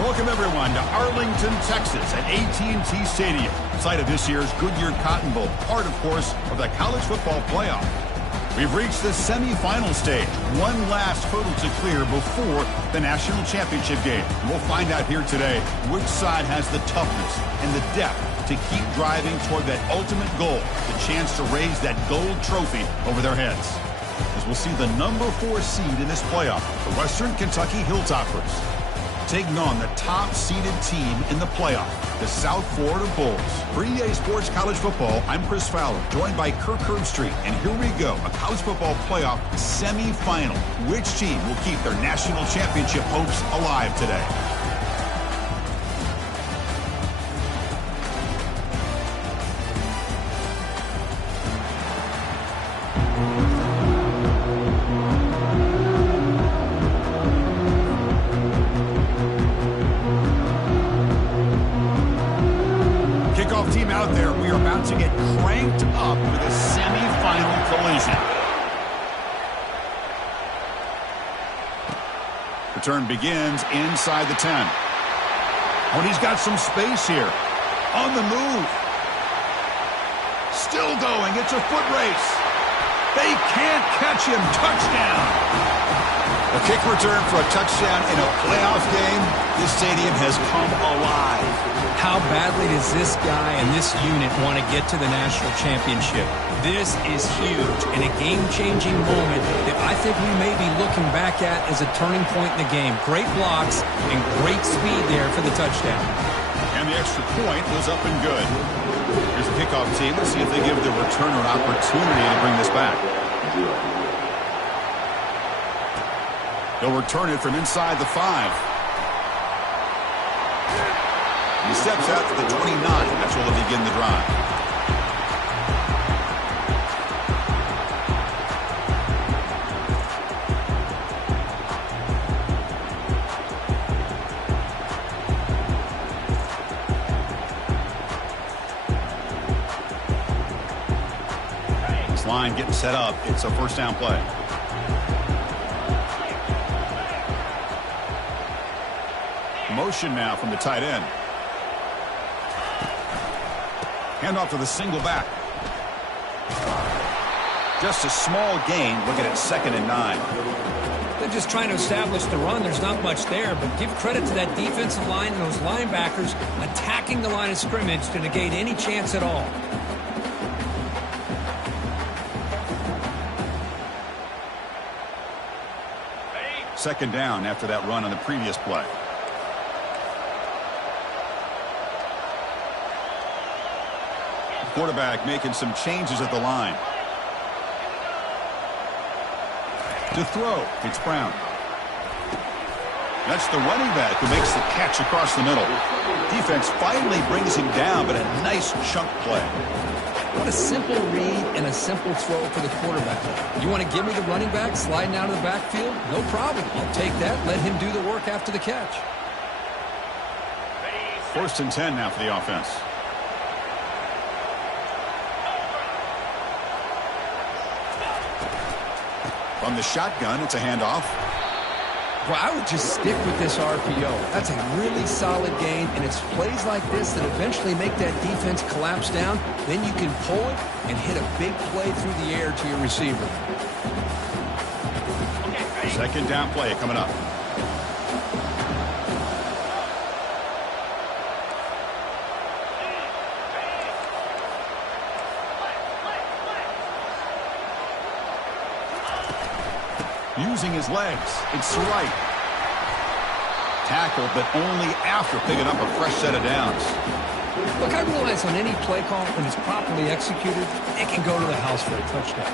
Welcome, everyone, to Arlington, Texas at AT&T Stadium, site of this year's Goodyear Cotton Bowl, part, of course, of the college football playoff. We've reached the semifinal stage, one last hurdle to clear before the national championship game. We'll find out here today which side has the toughness and the depth to keep driving toward that ultimate goal, the chance to raise that gold trophy over their heads. As we'll see the number 4 seed in this playoff, the Western Kentucky Hilltoppers, taking on the top-seeded team in the playoff, the South Florida Bulls. For EA Sports College Football, I'm Chris Fowler, joined by Kirk Herbstreit. And here we go, a college football playoff semifinal. Which team will keep their national championship hopes alive today? Team out there, we are about to get cranked up with a semi-final collision. Return begins inside the 10. Oh, he's got some space here. On the move. Still going. It's a foot race. They can't catch him. Touchdown. A kick return for a touchdown in a playoff game. This stadium has come alive. How badly does this guy and this unit want to get to the national championship? This is huge and a game-changing moment that I think we may be looking back at as a turning point in the game. Great blocks and great speed there for the touchdown. And the extra point was up and good. Here's the kickoff team. Let's see if they give the returner an opportunity to bring this back. They'll return it from inside the 5. He steps out to the 29. That's where they'll begin the drive. This line getting set up. It's a first down play. Motion now from the tight end. Handoff to the single back. Just a small gain. Looking at 2nd and 9. They're just trying to establish the run. There's not much there, but give credit to that defensive line and those linebackers attacking the line of scrimmage to negate any chance at all. Second down after that run on the previous play. Quarterback making some changes at the line. To throw, it's Brown. That's the running back who makes the catch across the middle. Defense finally brings him down, but a nice chunk play. What a simple read and a simple throw for the quarterback. You want to give me the running back sliding out of the backfield? No problem. I'll take that. Let him do the work after the catch. 1st and 10 now for the offense. From the shotgun, it's a handoff. Well, I would just stick with this RPO. That's a really solid gain, and it's plays like this that eventually make that defense collapse down. Then you can pull it and hit a big play through the air to your receiver. Second down play coming up. Using his legs. It's right. Tackled, but only after picking up a fresh set of downs. Look, I realize on any play call, when it's properly executed, it can go to the house for a touchdown.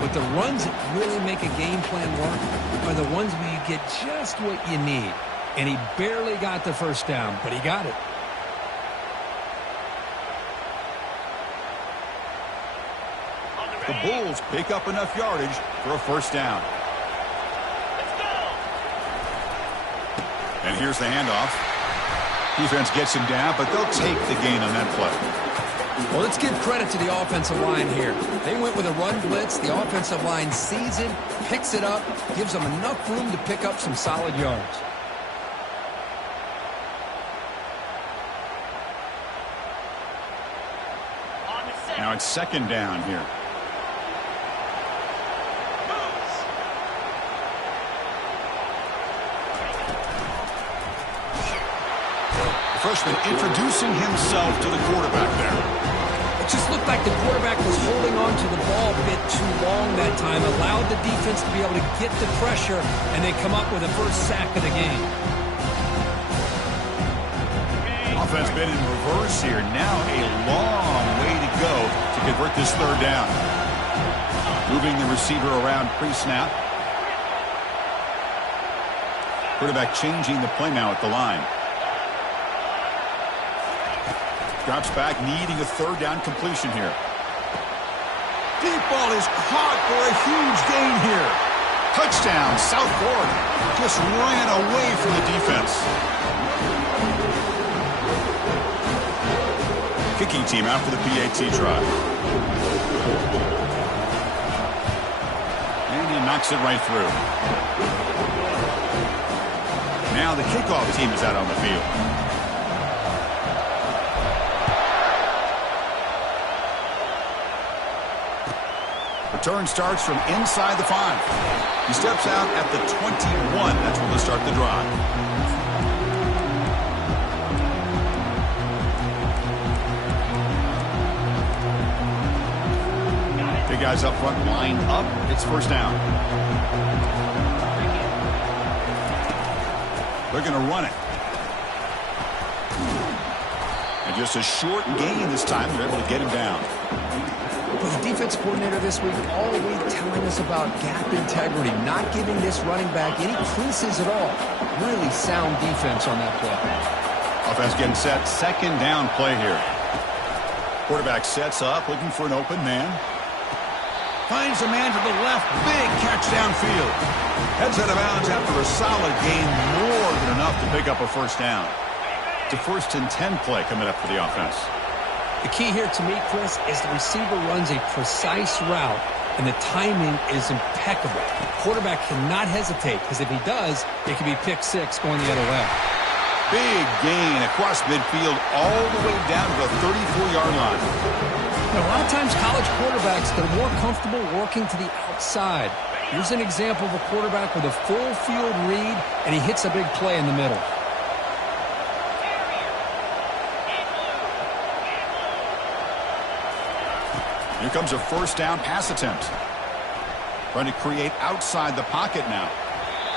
But the runs that really make a game plan work are the ones where you get just what you need. And he barely got the first down, but he got it. The Bulls pick up enough yardage for a first down. And here's the handoff. Defense gets him down, but they'll take the gain on that play. Well, let's give credit to the offensive line here. They went with a run blitz. The offensive line sees it, picks it up, gives them enough room to pick up some solid yards. Now it's second down here. The freshman introducing himself to the quarterback there. It just looked like the quarterback was holding on to the ball a bit too long that time, allowed the defense to be able to get the pressure, and they come up with the first sack of the game. Offense been in reverse here. Now a long way to go to convert this third down. Moving the receiver around pre-snap. Quarterback changing the play now at the line. Drops back, needing a third down completion here. Deep ball is caught for a huge gain here. Touchdown, South Florida. Just ran away from the defense. Kicking team after the PAT try. And he knocks it right through. Now the kickoff team is out on the field. Return starts from inside the 5. He steps out at the 21. That's where they'll start the drive. Big guys up front lined up. It's first down. They're going to run it. And just a short gain this time. They're able to get him down. Well, the defense coordinator this week all week telling us about gap integrity, not giving this running back any creases at all. Really sound defense on that play. Offense getting set. Second down play here. Quarterback sets up, looking for an open man. Finds a man to the left. Big catch downfield. Heads out of bounds after a solid gain. More than enough to pick up a first down. It's a 1st and 10 play coming up for the offense. The key here to me, Chris, is the receiver runs a precise route, and the timing is impeccable. The quarterback cannot hesitate, because if he does, it could be pick 6 going the other way. Big gain across midfield all the way down to the 34-yard line. A lot of times college quarterbacks, they're more comfortable working to the outside. Here's an example of a quarterback with a full field read, and he hits a big play in the middle. Here comes a first down pass attempt. Trying to create outside the pocket now.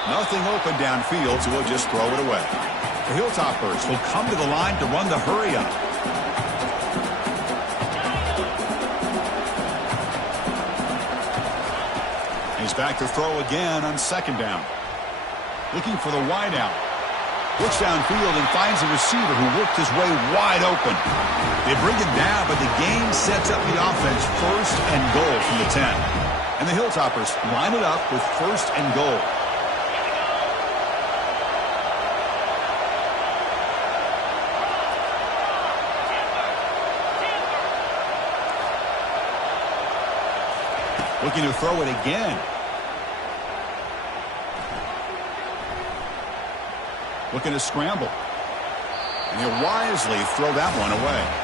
Nothing open downfield, so he'll just throw it away. The Hilltoppers will come to the line to run the hurry up. He's back to throw again on second down. Looking for the wide out. Looks downfield and finds a receiver who worked his way wide open. They bring him down, but the game sets up the offense 1st and goal from the 10. And the Hilltoppers line it up with 1st and goal. Looking to throw it again. Looking to scramble. And he'll wisely throw that one away.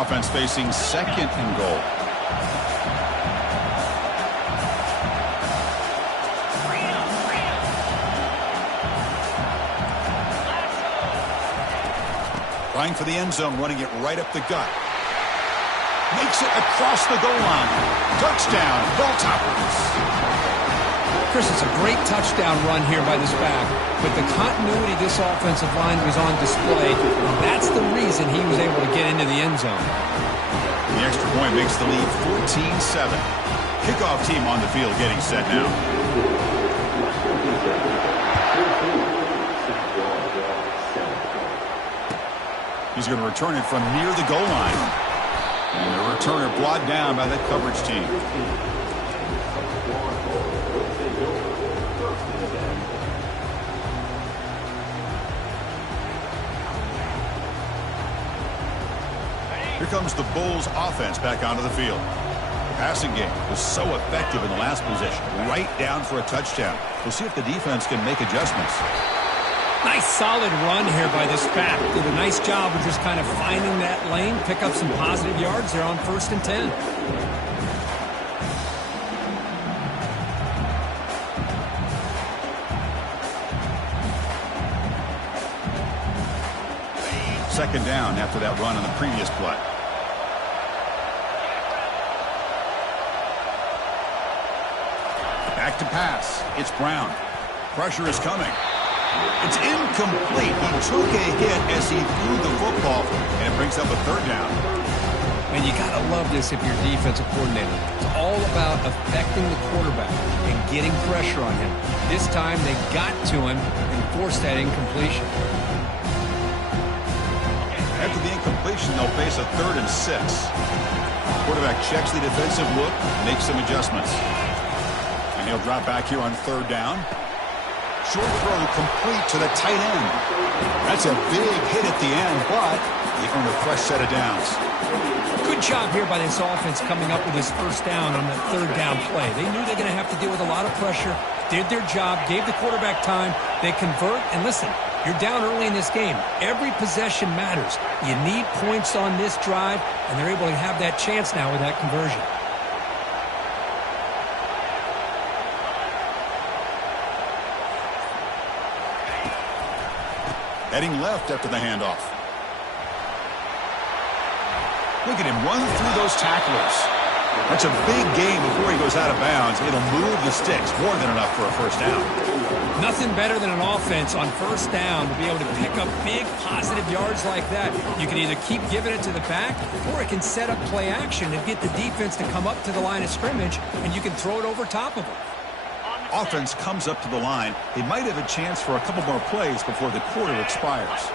Offense facing 2nd and goal. Trying for the end zone, running it right up the gut. Makes it across the goal line. Touchdown, Hilltoppers. Chris, it's a great touchdown run here by this back, but the continuity this offensive line was on display. That's the reason he was able to get into the end zone. The extra point makes the lead 14-7. Kickoff team on the field getting set now. He's going to return it from near the goal line. And the returner brought down by that coverage team. Here comes the Bulls offense back onto the field. Passing game was so effective in the last possession, right down for a touchdown. We'll see if the defense can make adjustments. Nice solid run here by this back. Did a nice job of just kind of finding that lane, pick up some positive yards there on 1st and 10. Second down after that run on the previous play. Back to pass. It's Brown. Pressure is coming. It's incomplete. He took a hit as he threw the football, and it brings up a 3rd down. And you got to love this if you're defensive coordinator. It's all about affecting the quarterback and getting pressure on him. This time they got to him and forced that incompletion. After the incompletion, they'll face a 3rd and 6. Quarterback checks the defensive look, makes some adjustments. And he'll drop back here on 3rd down. Short throw complete to the tight end. That's a big hit at the end, but they earn a fresh set of downs. Good job here by this offense coming up with this 1st down on that 3rd down play. They knew they're going to have to deal with a lot of pressure, did their job, gave the quarterback time. They convert, and listen, you're down early in this game. Every possession matters. You need points on this drive, and they're able to have that chance now with that conversion. Heading left after the handoff. Look at him run through those tacklers. That's a big gain before he goes out of bounds. It'll move the sticks, more than enough for a 1st down. Nothing better than an offense on 1st down to be able to pick up big positive yards like that. You can either keep giving it to the back, or it can set up play action and get the defense to come up to the line of scrimmage, and you can throw it over top of them. Offense comes up to the line. They might have a chance for a couple more plays before the quarter expires.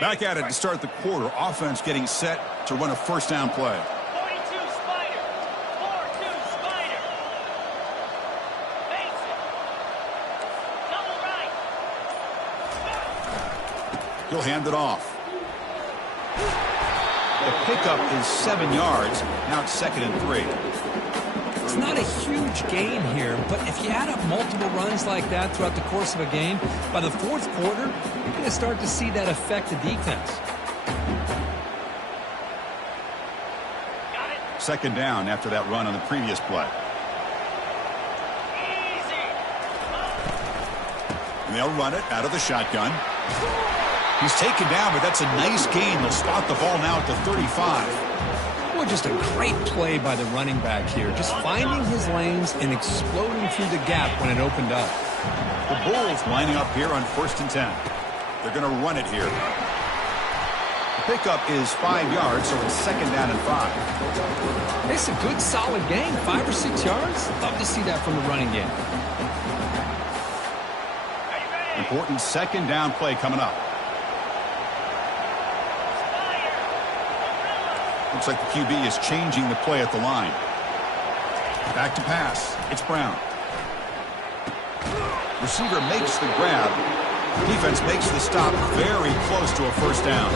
Back at it to start the quarter. Offense getting set to run a 1st down play. 42 Spider. 4-2 Spider. Face it. Double right. He'll hand it off. The pickup is 7 yards. Now it's 2nd and 3. It's not a huge gain here, but if you add up multiple runs like that throughout the course of a game, by the 4th quarter, you're going to start to see that affect the defense. Got it. 2nd down after that run on the previous play. Easy. And they'll run it out of the shotgun. He's taken down, but that's a nice gain. They'll spot the ball now at the 35. Boy, just a great play by the running back here. Just finding his lanes and exploding through the gap when it opened up. The Bulls lining up here on 1st and 10. They're going to run it here. The pickup is 5 yards, so it's 2nd down and 5. It's a good, solid gain. 5 or 6 yards. Love to see that from the running game. Important 2nd down play coming up. Looks like the QB is changing the play at the line. Back to pass. It's Brown. Receiver makes the grab. Defense makes the stop very close to a 1st down.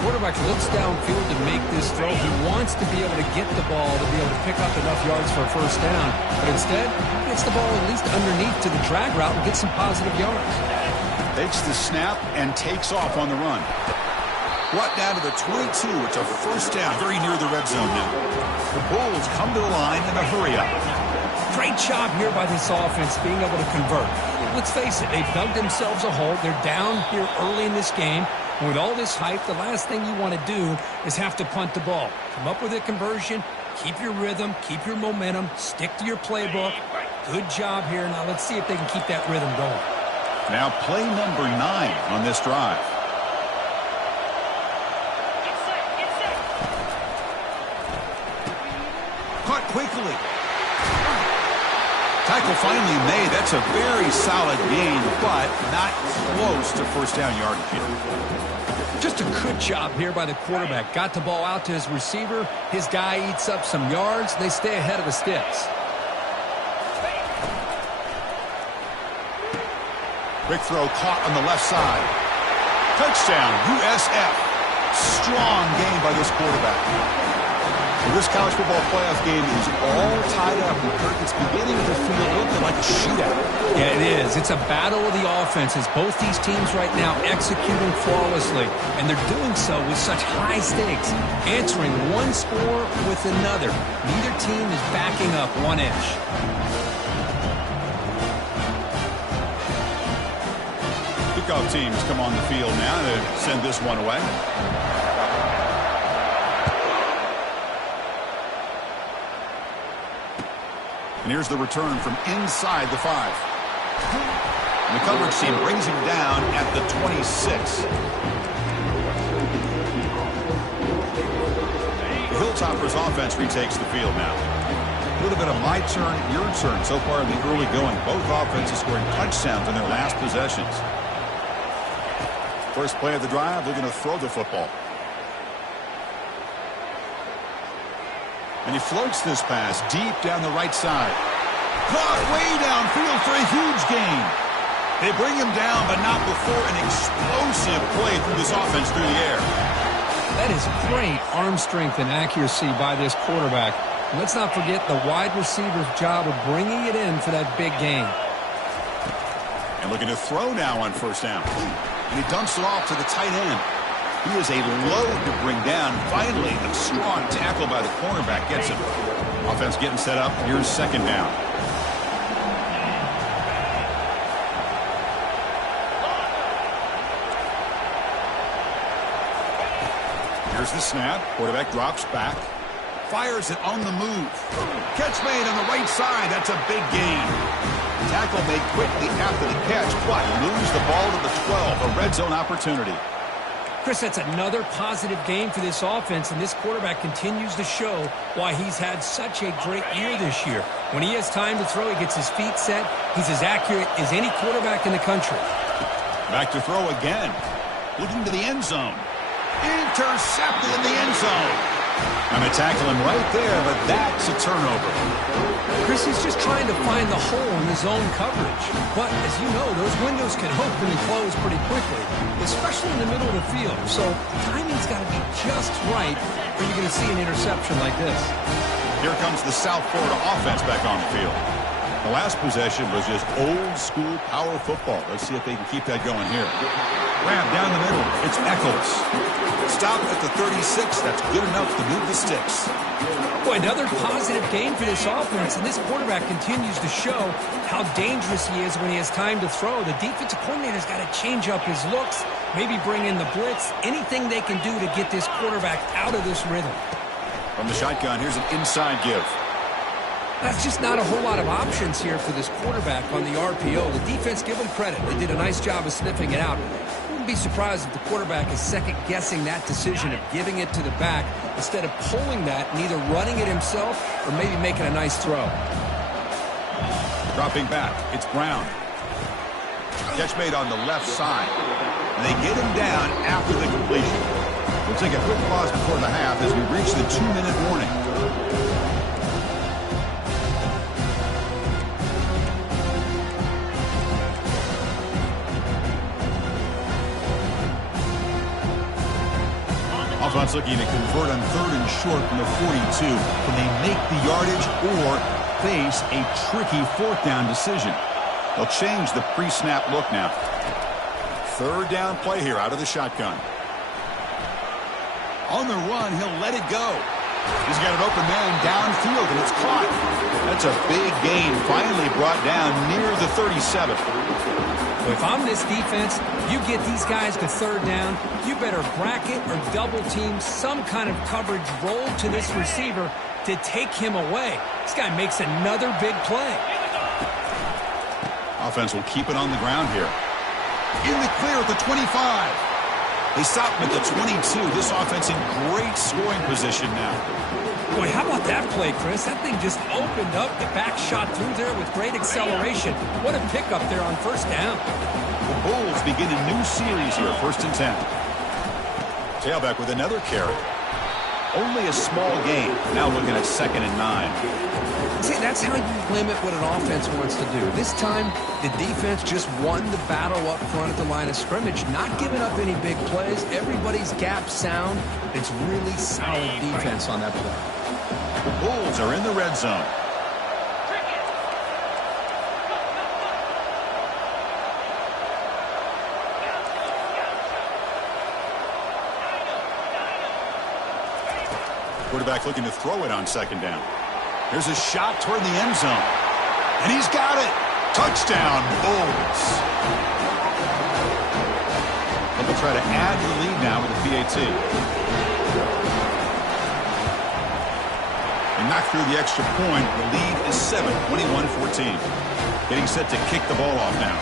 Quarterback looks downfield to make this throw. He wants to be able to get the ball to be able to pick up enough yards for a 1st down. But instead, he gets the ball at least underneath to the drag route and gets some positive yards. Takes the snap and takes off on the run. Brought down to the 22. It's a 1st down, very near the red zone now. The Bulls come to the line in a hurry-up. Great job here by this offense being able to convert. Let's face it, they've dug themselves a hole. They're down here early in this game. And with all this hype, the last thing you want to do is have to punt the ball. Come up with a conversion, keep your rhythm, keep your momentum, stick to your playbook. Good job here. Now let's see if they can keep that rhythm going. Now play number 9 on this drive. Caught quickly. Tackle finally made. That's a very solid gain, but not close to first down yardage yet. Just a good job here by the quarterback. Got the ball out to his receiver. His guy eats up some yards. They stay ahead of the sticks. Quick throw caught on the left side. Touchdown, USF. Strong game by this quarterback. This college football playoff game is all tied up. It's beginning to feel a little bit like a shootout. Yeah, it is. It's a battle of the offenses. Both these teams right now executing flawlessly, and they're doing so with such high stakes, answering one score with another. Neither team is backing up one inch. Kickoff teams come on the field now to send this one away. And here's the return from inside the 5. And the coverage team brings him down at the 26. The Hilltoppers offense retakes the field now. A little bit of my turn, your turn so far in the early going. Both offenses scoring touchdowns in their last possessions. First play of the drive, they're going to throw the football. And he floats this pass deep down the right side. Caught way downfield for a huge gain. They bring him down, but not before an explosive play through this offense through the air. That is great arm strength and accuracy by this quarterback. And let's not forget the wide receiver's job of bringing it in for that big gain. And looking to throw now on first down. And he dumps it off to the tight end. He is a load to bring down. Finally, a strong tackle by the cornerback gets him. Offense getting set up. Here's second down. Here's the snap. Quarterback drops back. Fires it on the move. Catch made on the right side. That's a big gain. Tackle made quickly after the catch, but moves the ball to the 12. A red zone opportunity. Chris, that's another positive game for this offense, and this quarterback continues to show why he's had such a great year this year. When he has time to throw, he gets his feet set. He's as accurate as any quarterback in the country. Back to throw again. Looking to the end zone. Intercepted in the end zone. I'm going to tackle him right there, but that's a turnover. Chris, he's just trying to find the hole in his own coverage. But, as you know, those windows can open and close pretty quickly, especially in the middle of the field. So, timing's got to be just right, or you're going to see an interception like this. Here comes the South Florida offense back on the field. The last possession was just old-school power football. Let's see if they can keep that going here. Grab down the middle. It's Eccles. Stop at the 36. That's good enough to move the sticks. Boy, another positive game for this offense, and this quarterback continues to show how dangerous he is when he has time to throw. The defensive coordinator's got to change up his looks, maybe bring in the blitz, anything they can do to get this quarterback out of this rhythm. From the shotgun, here's an inside give. That's just not a whole lot of options here for this quarterback on the RPO. The defense, give them credit. They did a nice job of sniffing it out. Wouldn't be surprised if the quarterback is second-guessing that decision of giving it to the back instead of pulling that and either running it himself or maybe making a nice throw. Dropping back, it's Brown. Catch made on the left side. And they get him down after the completion. We'll take a quick pause before the half as we reach the 2-minute warning. Offense looking to convert on 3rd and short from the 42. Can they make the yardage or face a tricky 4th down decision? They'll change the pre-snap look now. 3rd down play here out of the shotgun. On the run, he'll let it go. He's got an open man downfield, and it's caught. That's a big gain, finally brought down near the 37. If I'm this defense, you get these guys to 3rd down, you better bracket or double team some kind of coverage roll to this receiver to take him away. This guy makes another big play. Offense will keep it on the ground here. In the clear at the 25. They stop him at the 22. This offense in great scoring position now. Boy, how about that play, Chris? That thing just opened up. The back shot through there with great acceleration. What a pickup there on first down. The Bulls begin a new series here, 1st and 10. Tailback with another carry. Only a small gain. Now looking at 2nd and 9. See, that's how you limit what an offense wants to do. This time, the defense just won the battle up front at the line of scrimmage, not giving up any big plays. Everybody's gap sound. It's really solid defense on that play. The Bulls are in the red zone. Quarterback looking to throw it on 2nd down. There's a shot toward the end zone. And he's got it. Touchdown, Bulls. They'll try to add to the lead now with the PAT. And knock through the extra point. The lead is 7, 21-14. Getting set to kick the ball off now.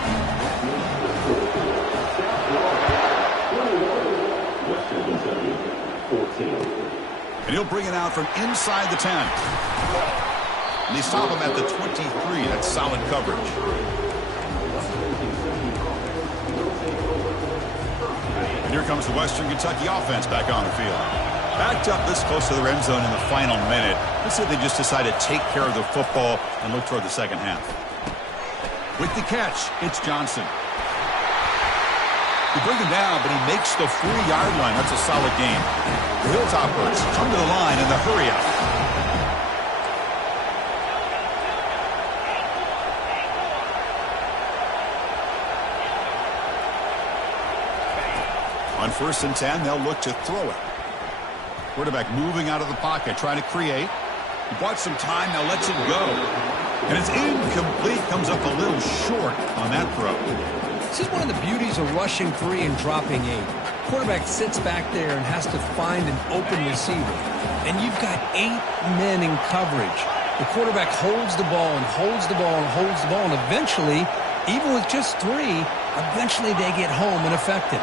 And he'll bring it out from inside the 10. And they stop him at the 23. That's solid coverage. And here comes the Western Kentucky offense back on the field. Backed up this close to the end zone in the final minute. Let's say they just decide to take care of the football and look toward the second half. With the catch, it's Johnson. They bring him down, but he makes the 4-yard line. That's a solid gain. The Hilltoppers come to the line in the hurry-up. On 1st and 10, they'll look to throw it. Quarterback moving out of the pocket, trying to create. He bought some time, now lets it go. And it's incomplete, comes up a little short on that throw. This is one of the beauties of rushing 3 and dropping 8. Quarterback sits back there and has to find an open receiver. And you've got 8 men in coverage. The quarterback holds the ball and holds the ball and holds the ball. And eventually, even with just 3, eventually they get home and affect him.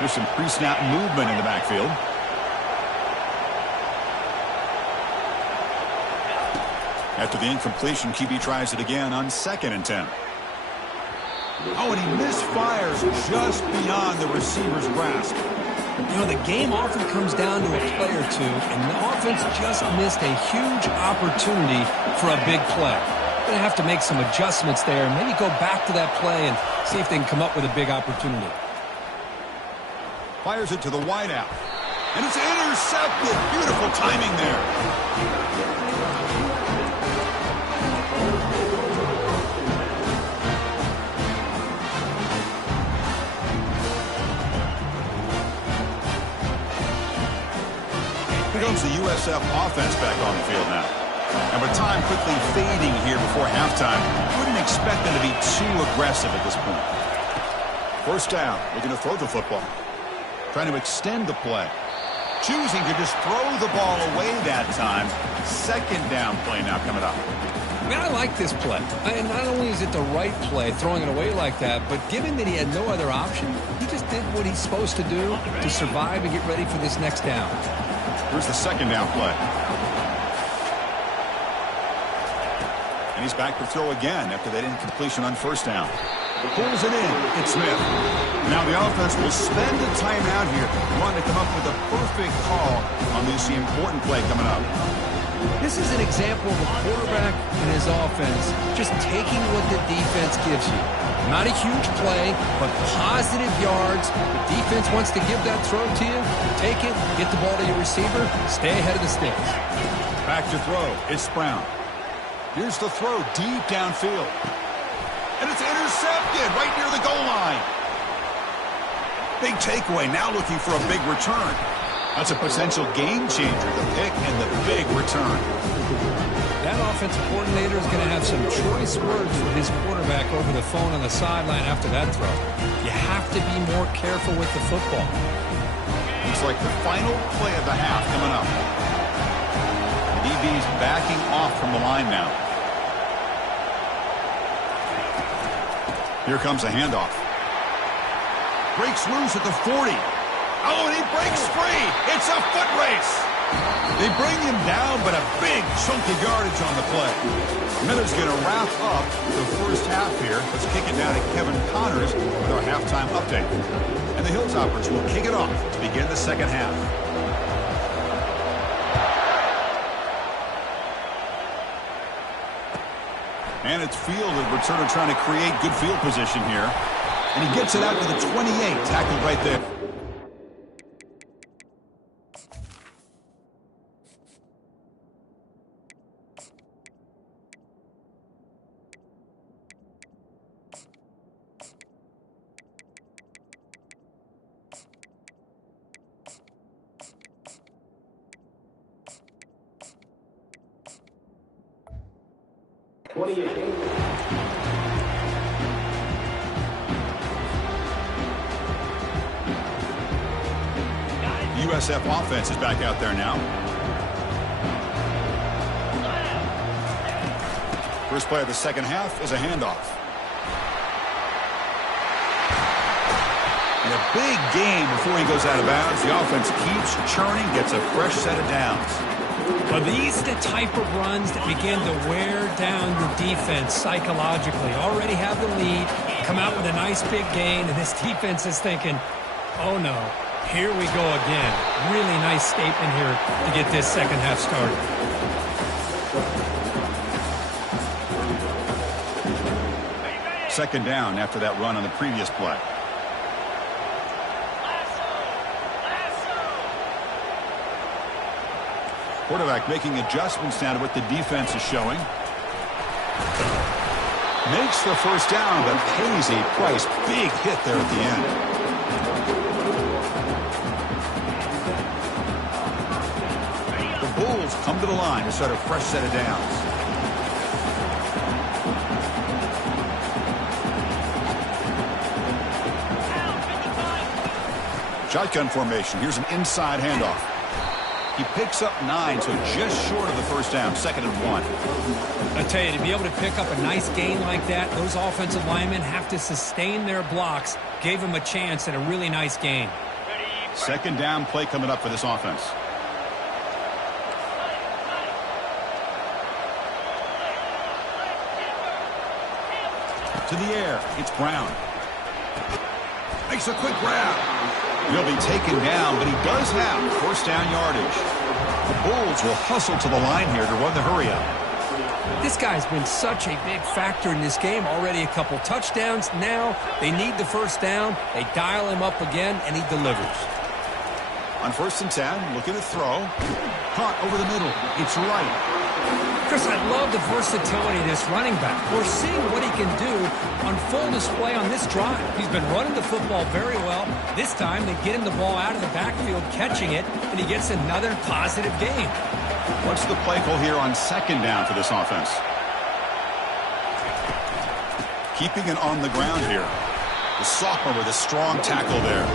There's some pre-snap movement in the backfield. After the incompletion, QB tries it again on 2nd and 10. Oh, and he misfires just beyond the receiver's grasp. You know, the game often comes down to a play or two, and the offense just missed a huge opportunity for a big play. They're going to have to make some adjustments there and maybe go back to that play and see if they can come up with a big opportunity. Fires it to the wideout. And it's intercepted. Beautiful timing there. Here comes the USF offense back on the field now. And with time quickly fading here before halftime, you wouldn't expect them to be too aggressive at this point. 1st down, looking to throw the football. Trying to extend the play. Choosing to just throw the ball away that time. 2nd down play now coming up. I mean, I like this play. And not only is it the right play, throwing it away like that, but given that he had no other option, he just did what he's supposed to do to survive and get ready for this next down. Here's the 2nd down play. And he's back to throw again after that incompletion on 1st down. Pulls it in. It's Smith. Now the offense will spend a timeout here. Wanting to come up with a perfect call on this important play coming up. This is an example of a quarterback and his offense just taking what the defense gives you. Not a huge play, but positive yards. The defense wants to give that throw to you. Take it, get the ball to your receiver, stay ahead of the sticks. Back to throw. It's Brown. Here's the throw deep downfield. And it's intercepted right near the goal line. Big takeaway, now looking for a big return. That's a potential game changer, the pick and the big return. That offensive coordinator is going to have some choice words with his quarterback over the phone on the sideline after that throw. You have to be more careful with the football. Looks like the final play of the half coming up. The DB's backing off from the line now. Here comes a handoff. Breaks loose at the 40. Oh, and he breaks free. It's a foot race. They bring him down, but a big chunk of yardage on the play. Miller's going to wrap up the first half here. Let's kick it down to Kevin Connors with our halftime update. And the Hilltoppers will kick it off to begin the second half. And it's Field, the returner, trying to create good field position here. And he gets it out to the 28, tackled right there. USF offense is back out there now. First play of the second half is a handoff. And a big gain before he goes out of bounds. The offense keeps churning, gets a fresh set of downs. Well, these are the type of runs that begin to wear down your defense psychologically. Already have the lead, come out with a nice big gain, and this defense is thinking, oh no, here we go again. Really nice statement here to get this second half started. Second down after that run on the previous play. Quarterback making adjustments now to what the defense is showing. Makes the first down, but pays a price. Big hit there at the end. The Bulls come to the line to start a fresh set of downs. Shotgun formation. Here's an inside handoff. He picks up 9, so just short of the first down. 2nd and 1. I tell you, to be able to pick up a nice gain like that, those offensive linemen have to sustain their blocks. Gave him a chance at a really nice gain. Second down play coming up for this offense. To the air. It's Brown. Makes a quick grab. He'll be taken down, but he does have first down yardage. The Bulls will hustle to the line here to run the hurry-up. This guy's been such a big factor in this game. Already a couple touchdowns. Now they need the first down. They dial him up again, and he delivers. On 1st and 10, looking to throw. Caught over the middle. It's right. Chris, I love the versatility of this running back. We're seeing what he can do on full display on this drive. He's been running the football very well. This time, they get him the ball out of the backfield, catching it, and he gets another positive gain. What's the play call here on 2nd down for this offense? Keeping it on the ground here. The sophomore with a strong tackle there.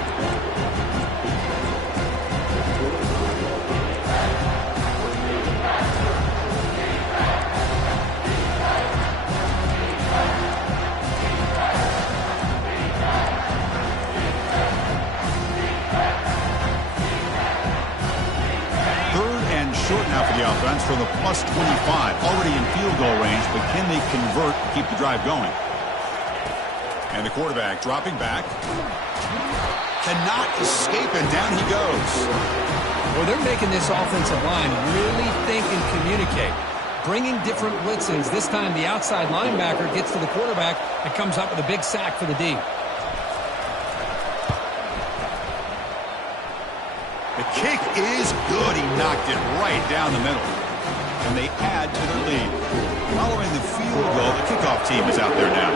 Short now for the offense from the +25. Already in field goal range, but can they convert to keep the drive going? And the quarterback dropping back. Cannot escape, and down he goes. Well, they're making this offensive line really think and communicate. Bringing different blitzes. This time the outside linebacker gets to the quarterback and comes up with a big sack for the D. The kick is good. He knocked it right down the middle. And they add to their lead. Following the field goal, the kickoff team is out there now.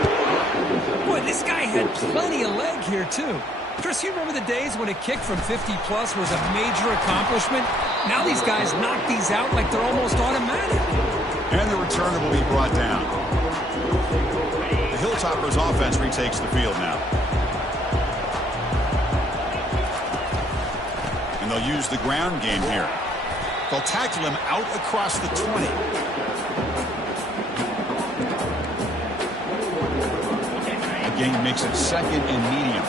Boy, this guy had plenty of leg here, too. Chris, you remember the days when a kick from 50-plus was a major accomplishment? Now these guys knock these out like they're almost automatic. And the returner will be brought down. The Hilltoppers offense retakes the field now. They'll use the ground game here. They'll tackle him out across the 20. Again, makes it 2nd and medium.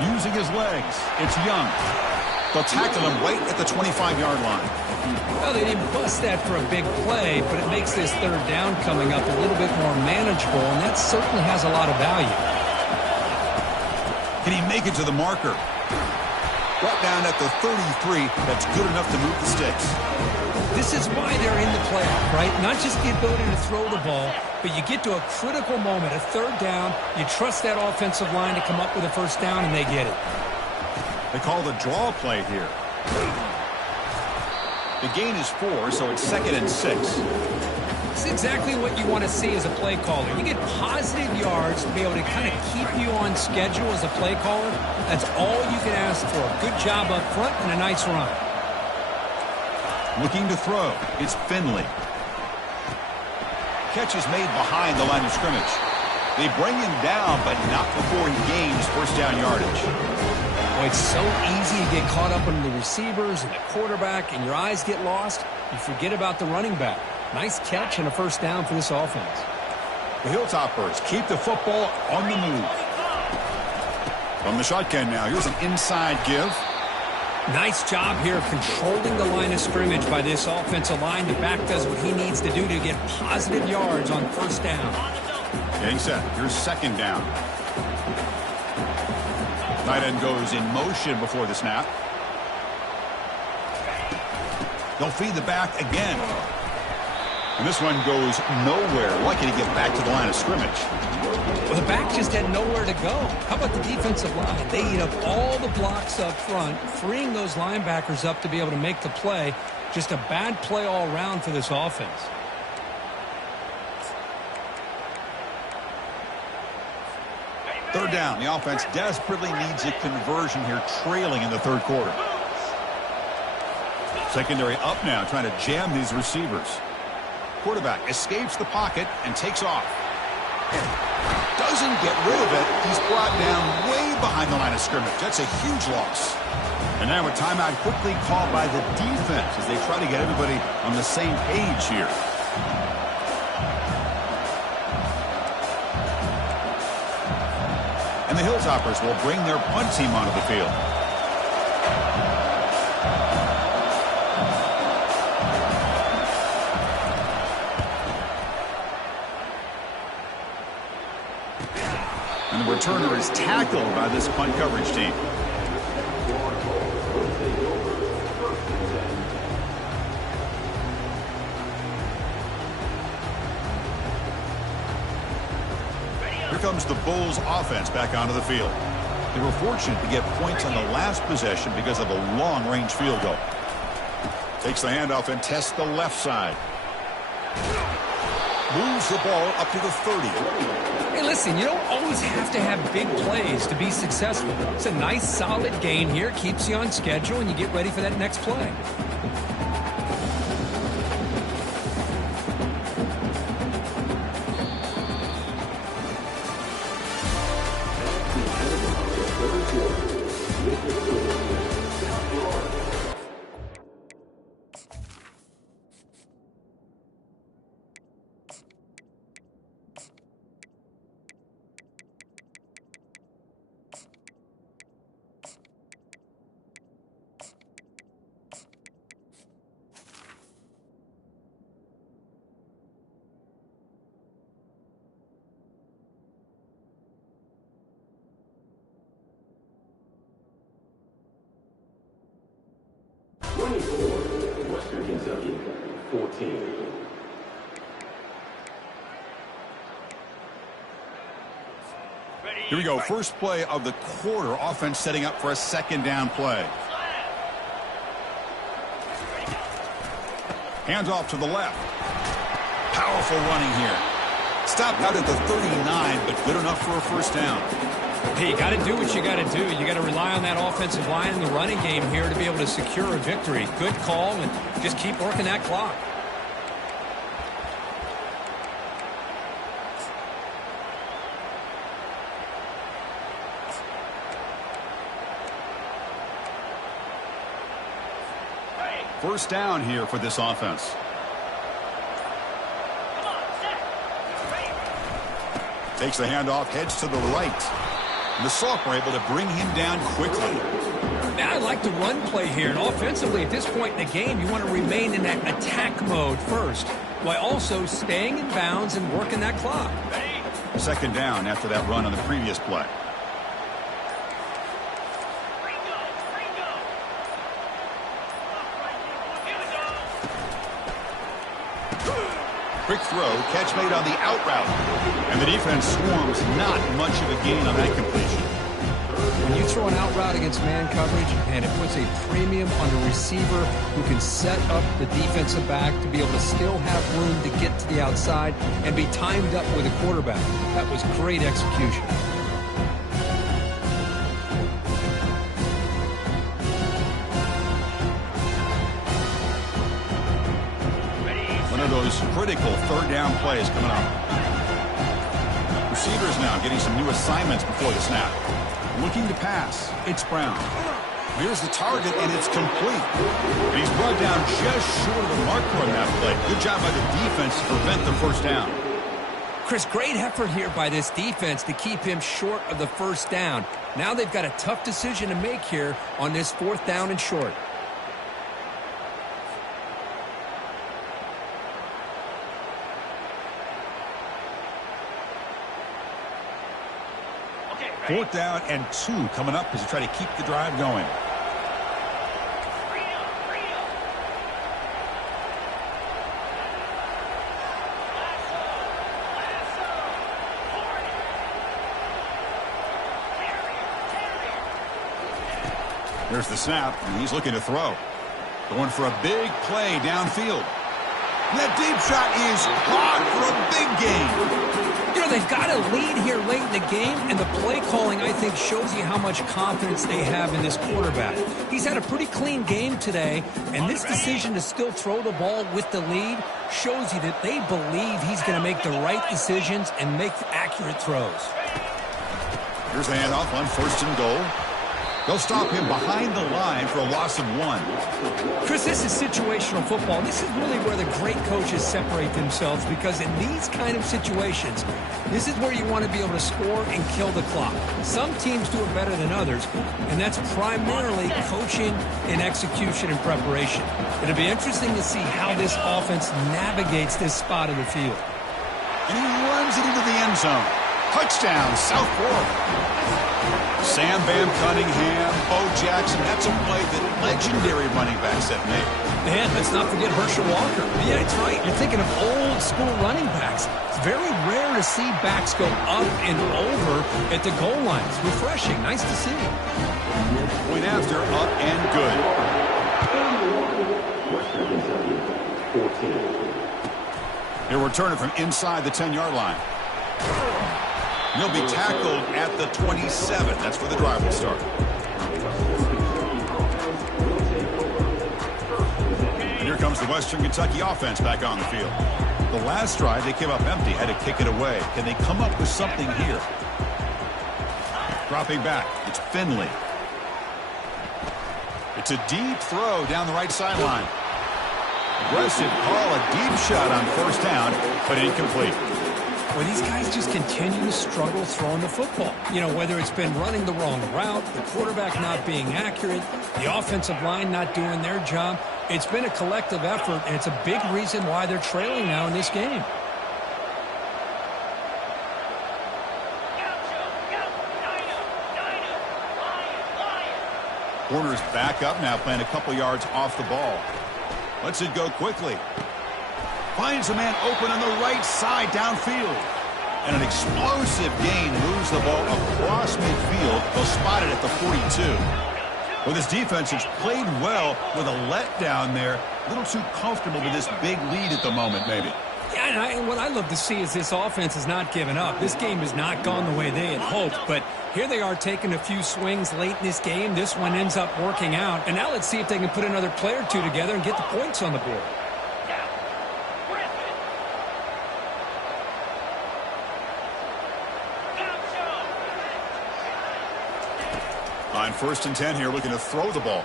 Using his legs, it's Young. They'll tackle him right at the 25-yard line. Well, they didn't bust that for a big play, but it makes this third down coming up a little bit more manageable, and that certainly has a lot of value. Can he make it to the marker? Brought down at the 33. That's good enough to move the sticks. This is why they're in the playoff, right? Not just the ability to throw the ball, but you get to a critical moment, a third down, you trust that offensive line to come up with a first down, and they get it. They call the draw play here. The gain is 4, so it's 2nd and 6. It's exactly what you want to see as a play caller. You get positive yards to be able to kind of keep you on schedule as a play caller. That's all you can ask for. Good job up front and a nice run. Looking to throw. It's Finley. Catch is made behind the line of scrimmage. They bring him down, but not before he gains first down yardage. Boy, it's so easy to get caught up on the receivers and the quarterback, and your eyes get lost. You forget about the running back. Nice catch and a first down for this offense. The Hilltoppers keep the football on the move. From the shotgun now, here's an inside give. Nice job here of controlling the line of scrimmage by this offensive line. The back does what he needs to do to get positive yards on first down. Getting set. Here's second down. Tight end goes in motion before the snap. They'll feed the back again. And this one goes nowhere. Lucky to get back to the line of scrimmage. Well, the back just had nowhere to go. How about the defensive line? They eat up all the blocks up front, freeing those linebackers up to be able to make the play. Just a bad play all around for this offense. Third down. The offense desperately needs a conversion here, trailing in the third quarter. Secondary up now, trying to jam these receivers. Quarterback escapes the pocket and takes off. Doesn't get rid of it. He's brought down way behind the line of scrimmage. That's a huge loss. And now a timeout quickly called by the defense as they try to get everybody on the same page here. And the Hilltoppers will bring their punt team onto the field. And the returner is tackled by this punt coverage team. Here comes the Bulls offense back onto the field. They were fortunate to get points on the last possession because of a long-range field goal. Takes the handoff and tests the left side. Moves the ball up to the 30. Hey, listen, you don't always have to have big plays to be successful. It's a nice, solid gain here. Keeps you on schedule, and you get ready for that next play. Western Kentucky, 14. Here we go. First play of the quarter. Offense setting up for a second down play. Hands off to the left. Powerful running here. Stopped out at the 39, but good enough for a first down. Hey, you got to do what you got to do. You got to rely on that offensive line in the running game here to be able to secure a victory. Good call, and just keep working that clock. First down here for this offense. Takes the handoff, heads to the right. And the Sophomore able to bring him down quickly. Now I like the run play here, and offensively at this point in the game, you want to remain in that attack mode first, while also staying in bounds and working that clock. Second down after that run on the previous play. Quick throw, catch made on the out route. And the defense swarms, not much of a gain on that completion. When you throw an out route against man coverage, and it puts a premium on the receiver who can set up the defensive back to be able to still have room to get to the outside and be timed up with a quarterback. That was great execution. One of those critical third down plays coming up. Receivers now getting some new assignments before the snap. Looking to pass. It's Brown. Here's the target, and it's complete. And he's brought down just short of the marker on that play. Good job by the defense to prevent the first down. Chris, great effort here by this defense to keep him short of the first down. Now they've got a tough decision to make here on this fourth down and short. Fourth down and 2 coming up as you try to keep the drive going. There's the snap, and he's looking to throw. Going for a big play downfield. And that deep shot is caught for a big gain. You know, they've got a lead here late in the game, and the play calling, I think, shows you how much confidence they have in this quarterback. He's had a pretty clean game today, and this decision to still throw the ball with the lead shows you that they believe he's going to make the right decisions and make accurate throws. Here's a handoff on first and goal. They'll stop him behind the line for a loss of 1. Chris, this is situational football. This is really where the great coaches separate themselves, because in these kind of situations, this is where you want to be able to score and kill the clock. Some teams do it better than others, and that's primarily coaching and execution and preparation. It'll be interesting to see how this offense navigates this spot of the field. And he runs it into the end zone. Touchdown, South Florida. Sam Bam Cunningham, Bo Jackson. That's a play that legendary running backs have made. And let's not forget Herschel Walker. Yeah, it's right. You're thinking of old school running backs. It's very rare to see backs go up and over at the goal line. It's refreshing. Nice to see. Point after, up and good. 14. He'll return it from inside the 10-yard line. He'll be tackled at the 27. That's where the drive will start. And here comes the Western Kentucky offense back on the field. The last drive, they came up empty, had to kick it away. Can they come up with something here? Dropping back, it's Finley. It's a deep throw down the right sideline. Aggressive call, a deep shot on first down, but incomplete. Well, these guys just continue to struggle throwing the football. You know, whether it's been running the wrong route, the quarterback not being accurate, the offensive line not doing their job. It's been a collective effort, and it's a big reason why they're trailing now in this game. Corner's back up now, playing a couple yards off the ball. Lets it go quickly. Finds a man open on the right side downfield. And an explosive gain moves the ball across midfield. They'll spot it at the 42. Well, this defense has played well with a letdown there. A little too comfortable with this big lead at the moment, maybe. Yeah, and what I love to see is this offense has not given up. This game has not gone the way they had hoped, but here they are taking a few swings late in this game. This one ends up working out, and now let's see if they can put another play or two together and get the points on the board. On first and 10 here, looking to throw the ball.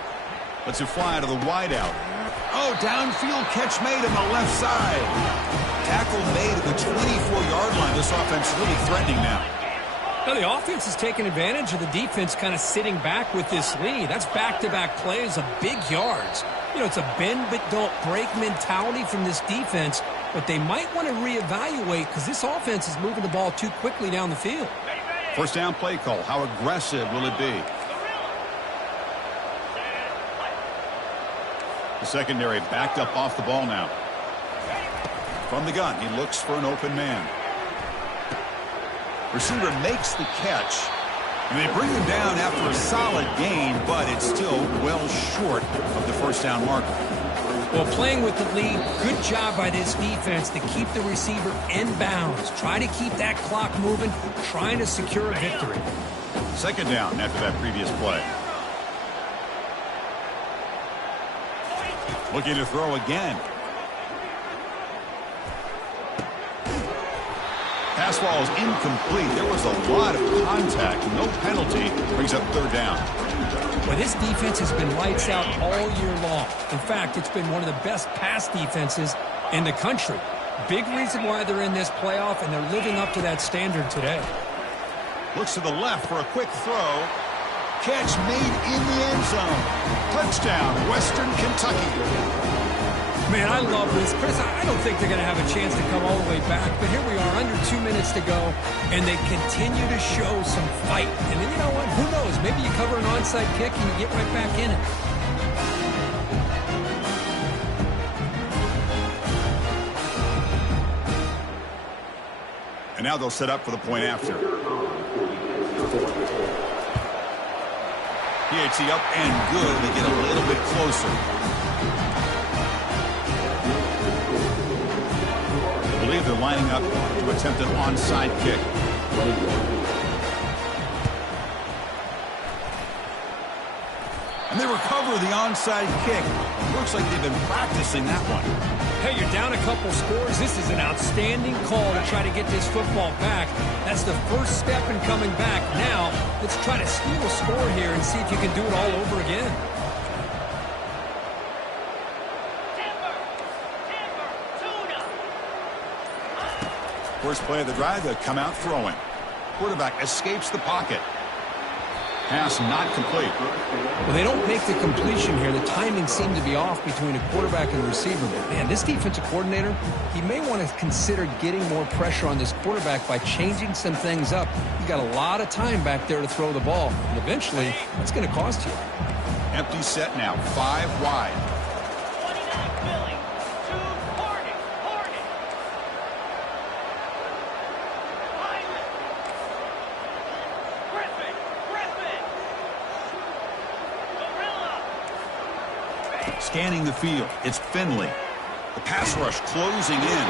Lets it fly to the wideout. Oh, downfield catch made on the left side. Tackle made at the 24-yard line. This offense really threatening now. Now, the offense is taking advantage of the defense kind of sitting back with this lead. That's back-to-back plays of big yards. You know, it's a bend-but-don't-break mentality from this defense, but they might want to reevaluate because this offense is moving the ball too quickly down the field. First down play call. How aggressive will it be? The secondary backed up off the ball now. From the gun, he looks for an open man. Receiver makes the catch. And they bring him down after a solid gain, but it's still well short of the first down marker. Well, playing with the lead, good job by this defense to keep the receiver in bounds. Try to keep that clock moving, trying to secure a victory. Second down after that previous play. Looking to throw again. Pass ball is incomplete. There was a lot of contact. No penalty. Brings up third down. Well, this defense has been lights out all year long. In fact, it's been one of the best pass defenses in the country. Big reason why they're in this playoff, and they're living up to that standard today. Looks to the left for a quick throw. Catch made in the end zone. Touchdown, Western Kentucky. Man, I love this. Chris, I don't think they're going to have a chance to come all the way back, but here we are, under 2 minutes to go, and they continue to show some fight. And then, you know what? Who knows? Maybe you cover an onside kick and you get right back in it. And now they'll set up for the point after. PAT up and good. They get a little bit closer. I believe they're lining up to attempt an onside kick. And they recover the onside kick. Looks like they've been practicing that one. Hey, you're down a couple scores. This is an outstanding call to try to get this football back. That's the first step in coming back. Now, let's try to steal a score here and see if you can do it all over again. First play of the drive, they come out throwing. Quarterback escapes the pocket. Pass not complete. Well, they don't make the completion here. The timing seemed to be off between a quarterback and a receiver. But, man, this defensive coordinator, he may want to consider getting more pressure on this quarterback by changing some things up. You got a lot of time back there to throw the ball. And eventually, that's going to cost you. Empty set now, 5 wide. 29 Philly, 2 Hornet. Scanning the field, it's Finley. The pass rush closing in.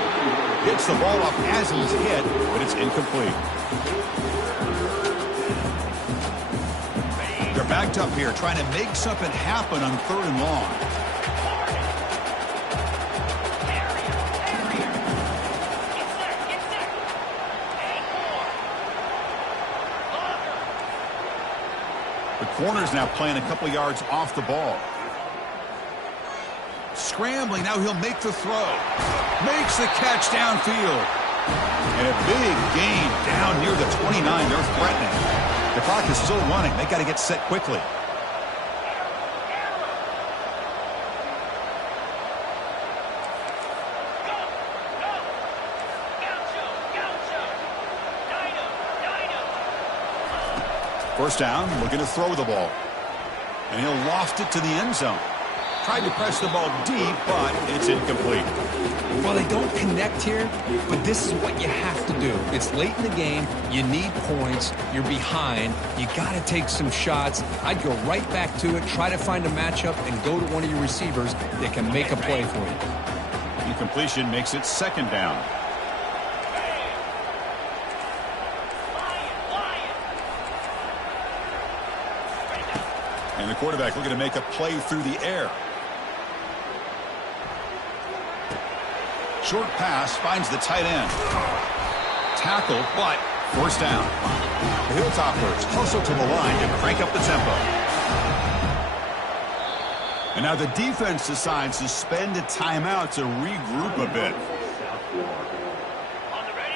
Hits the ball up as he's hit, but it's incomplete. They're backed up here, trying to make something happen on 3rd and long. The corner's now playing a couple yards off the ball. Scrambling, now he'll make the throw. Makes the catch downfield. And a big gain down near the 29. They're threatening. The clock is still running. They got to get set quickly. First down, looking to throw the ball. And he'll loft it to the end zone. Tried to press the ball deep, but it's incomplete. Well, they don't connect here, but this is what you have to do. It's late in the game. You need points. You're behind. You got to take some shots. I'd go right back to it, try to find a matchup, and go to one of your receivers that can make a play for you. Incompletion makes it 2nd down. And the quarterback looking to make a play through the air. Short pass finds the tight end. Tackle, but first down. The Hilltoppers hustle to the line to crank up the tempo. And now the defense decides to spend a timeout to regroup a bit.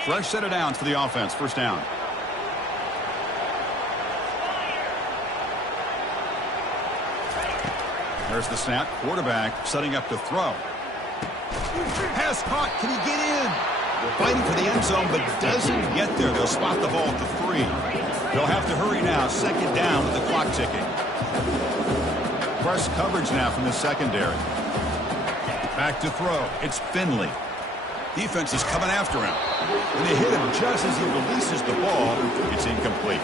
Fresh set of downs for the offense. First down. There's the snap. Quarterback setting up to throw. Pass caught. Can he get in? Fighting for the end zone, but doesn't get there. They'll spot the ball at the 3. They'll have to hurry now. Second down with the clock ticking. Press coverage now from the secondary. Back to throw. It's Finley. Defense is coming after him. When they hit him just as he releases the ball, it's incomplete.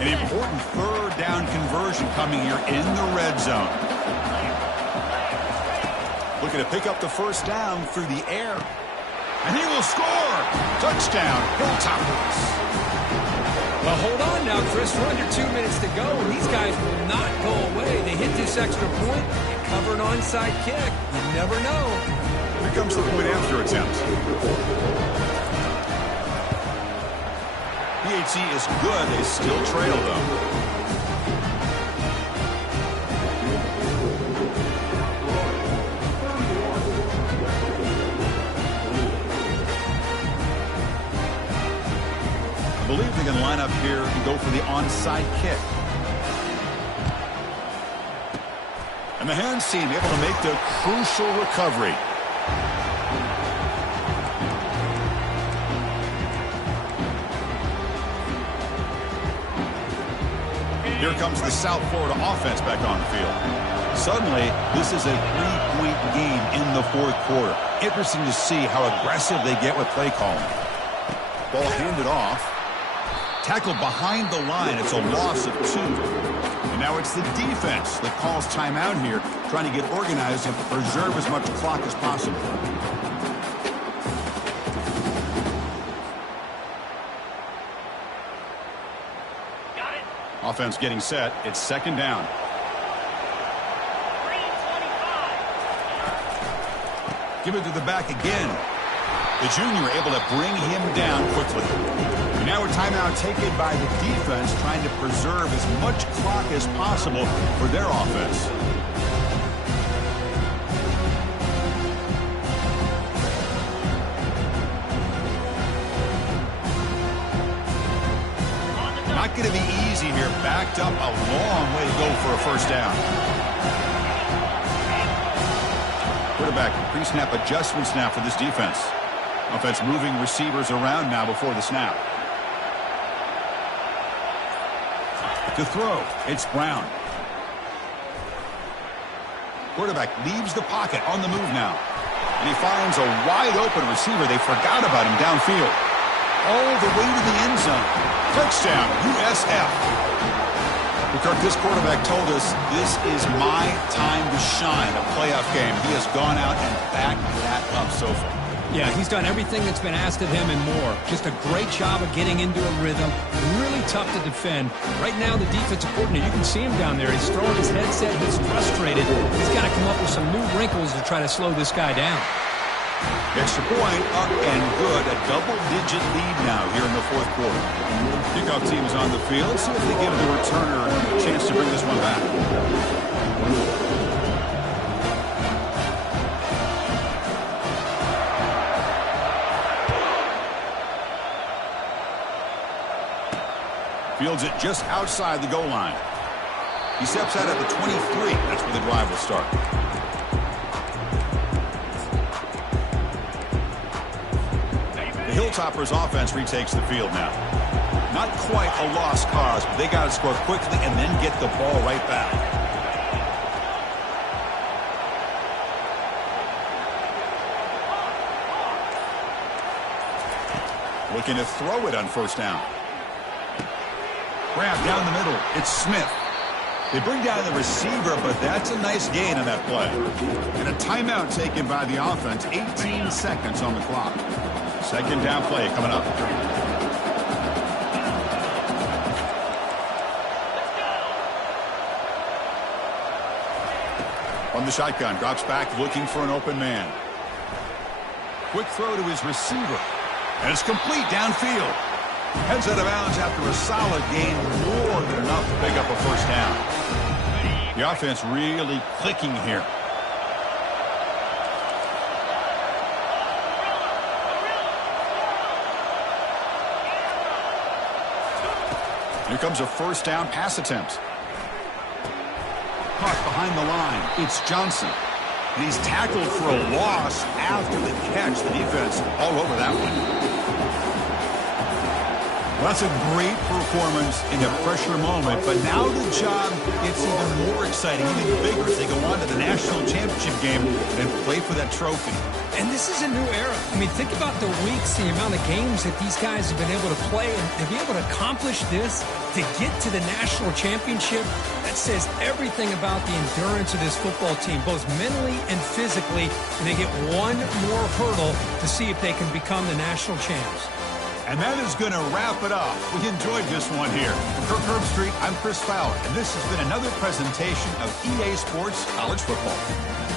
An important third down conversion coming here in the red zone. Looking to pick up the first down through the air. And he will score! Touchdown, Hilltoppers. Well, hold on now, Chris. We're under 2 minutes to go, and these guys will not go away. They hit this extra point and cover an onside kick. You never know. Here comes the point after attempt. PHC is good. They still trail, though. I believe they can line up here and go for the onside kick. And the hands team able to make the crucial recovery. Here comes the South Florida offense back on the field. Suddenly, this is a 3-point game in the fourth quarter. Interesting to see how aggressive they get with play calling. Ball handed off. Tackled behind the line. It's a loss of 2. And now it's the defense that calls timeout here, trying to get organized and preserve as much clock as possible. Got it. Offense getting set. It's second down. 3:25. Give it to the back again. The junior able to bring him down quickly. And now a timeout taken by the defense, trying to preserve as much clock as possible for their offense. Not going to be easy here. Backed up a long way to go for a first down. Quarterback pre-snap adjustments now for this defense. Offense moving receivers around now before the snap. To throw, it's Brown. Quarterback leaves the pocket on the move now. And he finds a wide open receiver. They forgot about him downfield. All the way to the end zone. Touchdown, USF. Kirk, this quarterback told us this is my time to shine, a playoff game. He has gone out and backed that up so far. Yeah, he's done everything that's been asked of him and more. Just a great job of getting into a rhythm. Really tough to defend. Right now, the defensive coordinator, you can see him down there. He's throwing his headset. He's frustrated. He's got to come up with some new wrinkles to try to slow this guy down. Extra point up and good. A double-digit lead now here in the fourth quarter. Kickoff team is on the field. See if they give the returner a chance to bring this one back. Fields it just outside the goal line. He steps out at the 23. That's where the drive will start. The Hilltoppers offense retakes the field now. Not quite a lost cause, but they got to score quickly and then get the ball right back. Looking to throw it on first down. Grab down the middle. It's Smith. They bring down the receiver, but that's a nice gain on that play. And a timeout taken by the offense. 18 seconds on the clock. Second down play coming up. On the shotgun, drops back looking for an open man. Quick throw to his receiver. And it's complete downfield. Heads out of bounds after a solid gain, more than enough to pick up a first down. The offense really clicking here. Here comes a first down pass attempt. Caught behind the line. It's Johnson. And he's tackled for a loss after the catch. The defense all over that one. Well, that's a great performance in a pressure moment, but now the job gets even more exciting, even bigger as they go on to the national championship game and play for that trophy. And this is a new era. I mean, think about the weeks, the amount of games that these guys have been able to play, and to be able to accomplish this, to get to the national championship, that says everything about the endurance of this football team, both mentally and physically, and they get one more hurdle to see if they can become the national champs. And that is going to wrap it up. We enjoyed this one here. From Kirk Herbstreit, I'm Chris Fowler, and this has been another presentation of EA Sports College Football.